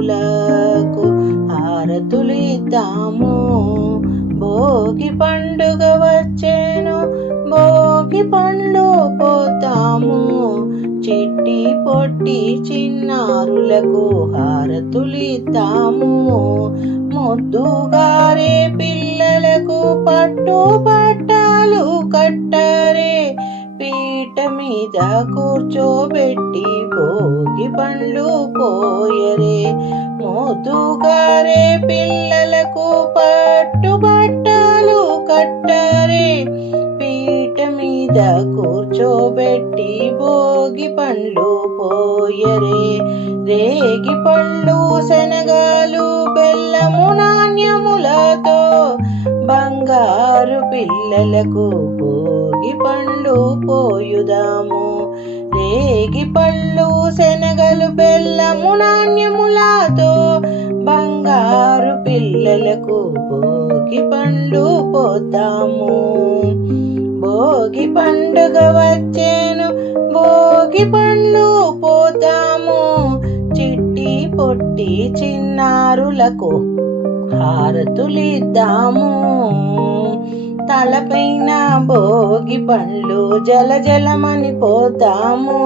ధాములకు హారతులిద్దాము. భోగి పండుగ వచ్చేను, భోగి పండ్లు పోతాము. చిట్టి పొట్టి చిన్నారులకు హారతులిద్దాము. ముద్దుగారే పిల్లలకు పట్టు పట్టాలు కట్టరే. పీట మీద కూర్చోబెట్టి భోగి పండ్లు పోయరే. ముద్దుగారే పిల్లలకు పట్టు పట్టాలు కట్టరే. పీట మీద కూర్చోబెట్టి భోగి పండ్లు పోయరే. రేగి పళ్ళు శనగలు బెల్లము నాణ్యములతో బంగారు పిల్లలకు భోగి పండ్లు పోయుదాము. రేగి పళ్ళు శనగలు బెల్లము నాణ్యములతో బంగారు పిల్లలకు భోగి పండ్లు పోతాము. భోగి పండుగ వచ్చేను, భోగి పండ్లు పోతాము. చిట్టి పొట్టి చిన్నారులకు హారతులిద్దాము. తలపైన భోగి పండ్లు జల జలమని పోతాము.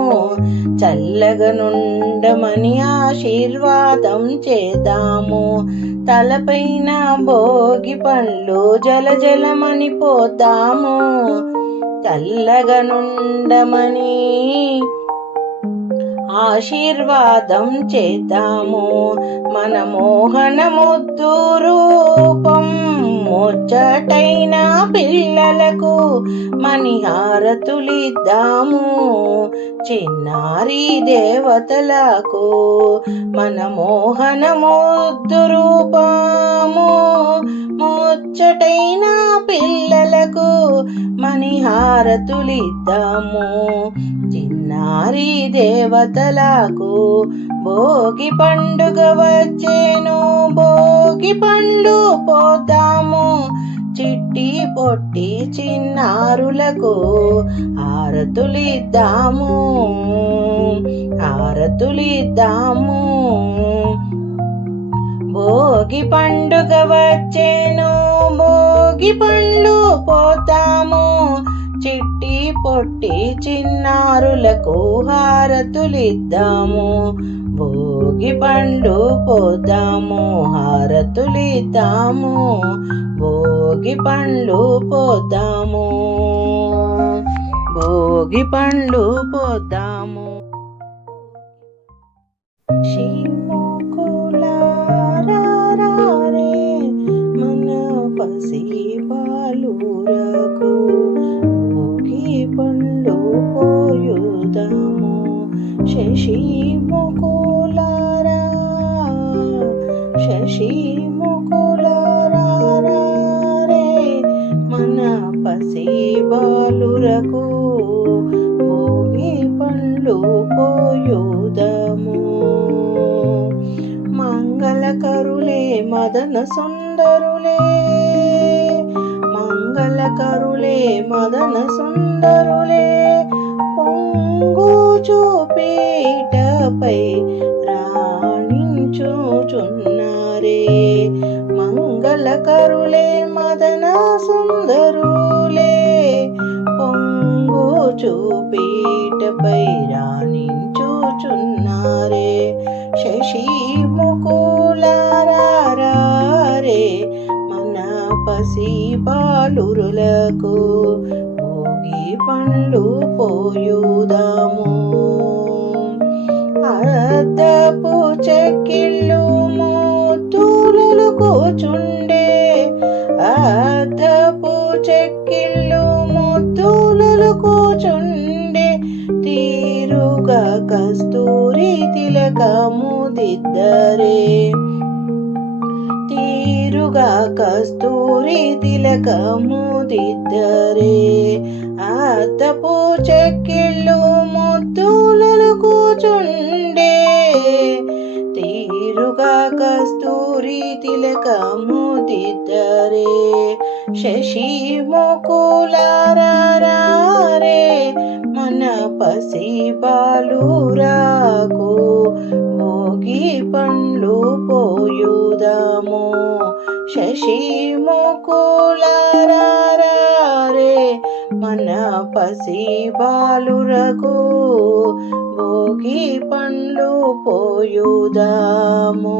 చల్లగా నుండమని ఆశీర్వాదం చేద్దాము. తలపైన భోగి పండ్లు జల జలమని పోతాము. చల్లగా నుండమని ఆశీర్వాదం చేద్దాము. మన మోహన ముద్దు రూపం ముచ్చటైన పిల్లలకు మణిహారతులిద్దాము. చిన్నారి దేవతలకు మన మోహన ముద్దు రూపము ముచ్చటైన పిల్లలకు మణిహారతులిద్దాము. చిన్నారి దేవతలకు భోగి పండుగ వచ్చేను, భోగి పండ్లు పోతాము. చిట్టి పొట్టి చిన్నారులకు హారతులిద్దాము. హారతులిద్దాము. భోగి పండుగ వచ్చేను, భోగి పండ్లు పోతాము. చిట్టి పొట్టి చిన్నారులకు హారతులిద్దాము. భోగి పండ్లు పోతాము. హారతులిద్దాము. భోగి పండ్లు పోతాము. భోగి పండ్లు పోతాము. శివకులారారే మన పసి బాలురకు భోగి పండ్లు పోయుదాము. శశి ముకులారా శశి ముకులారారే మన పసి బాలురకు భోగి పండ్లు పోయుదాము. మంగళకరులే మదన సుందరులే మంగళకరులే మదన సుందరులే పొంగుచు పీటపై రాణించుచున్నారే. మంగళకరులే మదన సుందరులే పొంగుచు పీటపై రాణించుచున్నారే. శశి ముకులారారే మన పసి బాలురులకు భోగి పండ్లు పోయుదాము. అద్దపు చెక్కిళ్ళు ముద్దులు కూచుండే. అద్దపు చెక్కిళ్ళు ముద్దులు కూచుండే. తీరుగా కస్తూరి తిలకము దిద్దరే. తీరుగా కస్తూరి తిలకము దిద్దరే. అద్దపు చెక్కిళ్ళు ముద్దులు కూచుండే. తీరుగా కస్తూరి తిలకము దిద్దరే. శశి ముకులారారే మన పసి బాలురకు భోగి పండ్లు పోయుదాము శశి ముకులారారే మన పసి బాలురకు భోగి పండ్లు పోయుదాము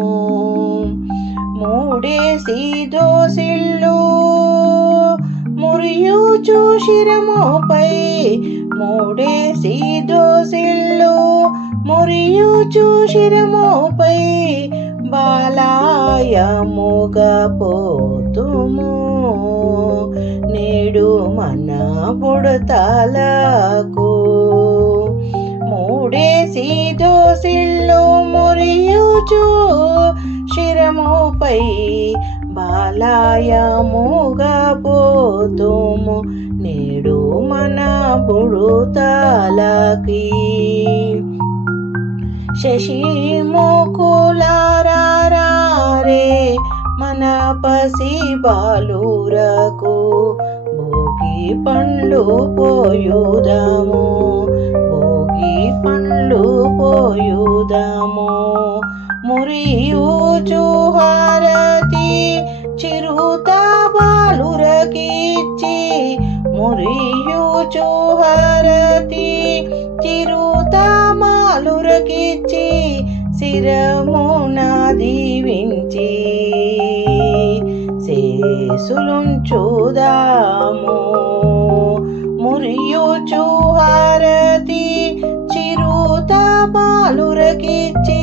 మూడేసి దోసిళ్ళు మురియుచు శిరముపై మూడేసి దోసిళ్ళు మురియుచు శిరముపై బాలాయముగా పోతుము నేడు మన బుడతలకు మూడేసి దోసిళ్ళు మురియుచు శిరముపై బాలాయముగా పోతుము నేడు మన బుడతలకి శశి ముకులారారే మన పసి బాలురకు భోగి పండ్లు పోయుదాము భోగి పండ్లు పోయుదాము మురియుచు హారతి చిరుత బాలురకిచ్చి మురియుచు హారతి చిరుత బాలురకిచ్చి శిరమున దీవించి శేషులుంచుదాము మురియుచు హారతి చిరుత బాలురకిచ్చి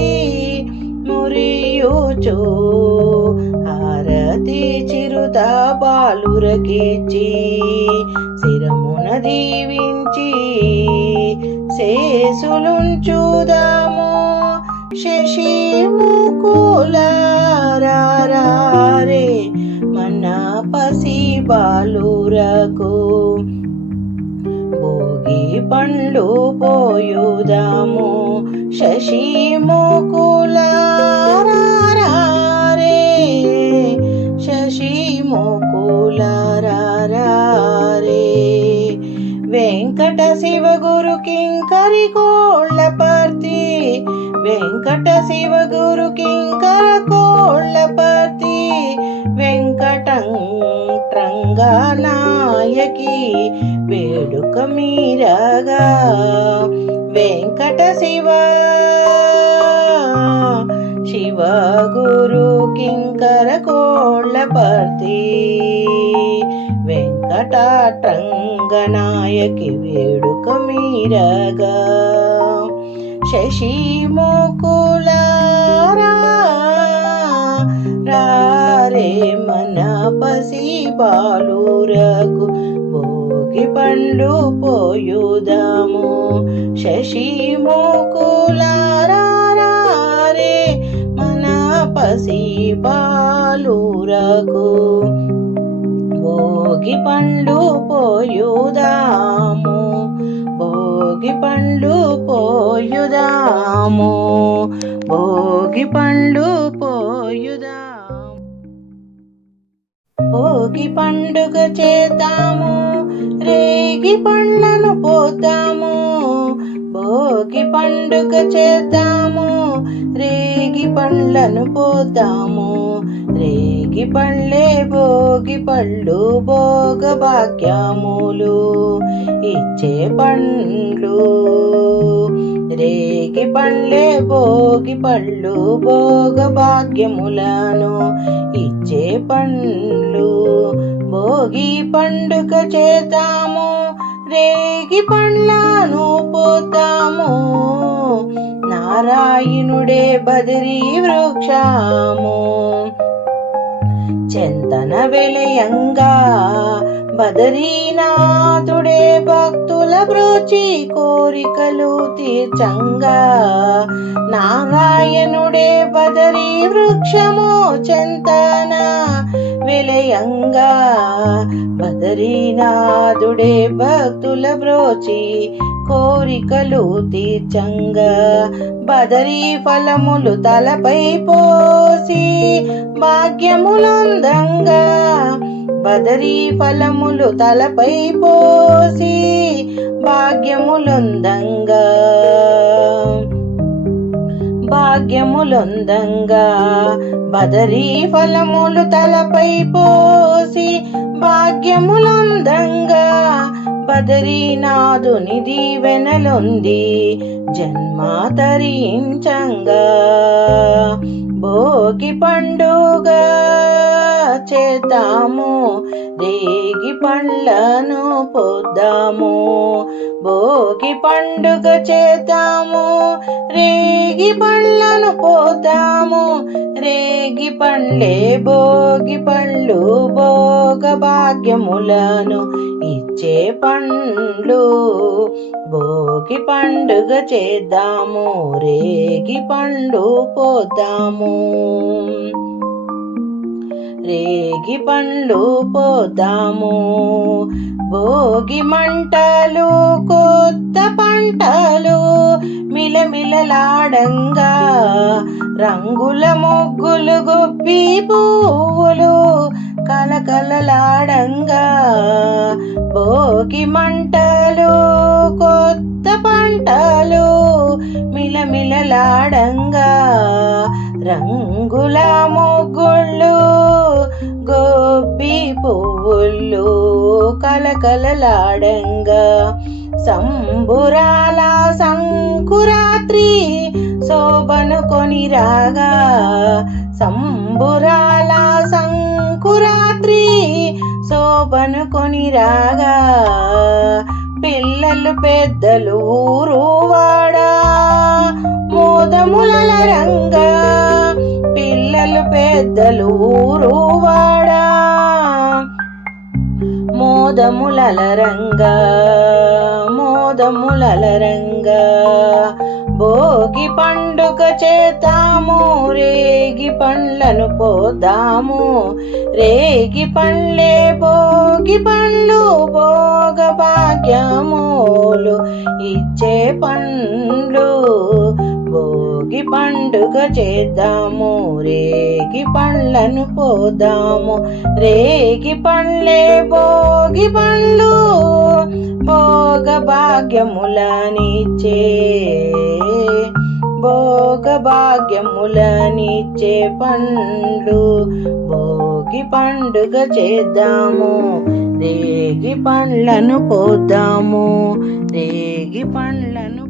మురియుచు హారతి చిరుత బాలురకిచ్చి శిరమున దీవించి శేషులుంచుదాము శశి ముకులారారే మన పసి బాలురకు భోగి పండ్లు పోయుదాము శశి ముకులారారే శశి ముకులారారే వెంకట శివ గురు కింకరి కోళ్ళపర్తి వెంకట శివ గురు కింకర కోళ్ళపర్తి వెంకటంగా నాయకి వేడుక మీరగా వెంకట శివ శివ గురు కింకర కోళ్ళపర్తి వెంకటంగనాయకి వేడుక మీరగా శశి ముకులారారే మన పసి బాలురకు భోగి పండ్లు పోయుదాము శశి ముకులారారే మన పసి బాలురకు భోగి పండ్లు పోయుదాము భోగి పండ్లు పోయుదాము భోగి పండ్లు పోయుదాము భోగి పండుగ చేద్దాము రేగి పండ్లను పోద్దాము భోగి పండుగ చేద్దాము రేగి పండ్లను పోద్దాము రేగి పళ్ళే భోగి పళ్ళు భోగ భాగ్యములు ఇచ్చే పండ్లు రేగి పళ్ళే భోగి పళ్ళు భోగ భాగ్యములను ఇచ్చే పండ్లు భోగి పండుగ చేద్దాము రేగి పండ్లను పోద్దాము నారాయణుడే బదిరి వృక్షము చెంతన వెలయంగా బదరీనాథుడే భక్తుల బ్రోచి కోరికలు తీర్చంగా నారాయణుడే బదరీ వృక్షము చెంతన వెలయంగా బదరీనాథుడే భక్తుల బ్రోచి కోరికలు తీర్చంగా బదరీ ఫలములు తలపై పోసి భాగ్యములందంగా బదరీ ఫలములు తలపై పోసి భాగ్యములందంగా భాగ్యములొందంగా బదరీ ఫలములు తలపై పోసి భాగ్యములొందంగా బదరీనాథుని దీవెనలొంది జన్మ తరించంగా భోగి పండుగ చేద్దాము రేగి పండ్లను పోద్దాము భోగి పండుగ చేద్దాము రేగి పండ్లను పోద్దాము రేగి పండ్లే భోగి పండ్లు భోగ భాగ్యములను ఇచ్చే పండ్లు భోగి పండుగ చేద్దాము రేగి పండు పోద్దాము రేగి పండ్లు పోద్దాము భోగి మంటలు కొత్త పంటలు మిలమిలలాడంగా రంగుల ముగ్గులు గొప్పి పువ్వులు కలకలలాడంగా భోగి మంటలు కొత్త పంటలు మిలమిలలాడంగా రంగుల ముగ్గుళ్ళు గొప్పి పువ్వులు కలకలలాడంగా సంబురాల సంకురాత్రి శోభను కొని రాగా సంబురాల సంకురాత్రి శోభను కొని రాగా పిల్లలు పెద్దలు ఊరు వాడా మోదములల రంగా పిల్లలు పెద్దలు ఊరు వాడా మోదములల రంగా మోదములల రంగా భోగి పండుగ చేద్దాము రేగి పండ్లను పోద్దాము రేగి పండ్లే భోగి పండ్లు భోగ భాగ్యములు ఇచ్చే పండ్లు భోగి పండుగ చేద్దాము రేగి పండ్లను పోద్దాము రేగి పండ్లే భోగి పండ్లు భోగ భాగ్యములనిచ్చే భోగ భాగ్యములనిచ్చే పండ్లు భోగి పండుగ చేద్దాము రేగి పండ్లను పోద్దాము రేగి పండ్లను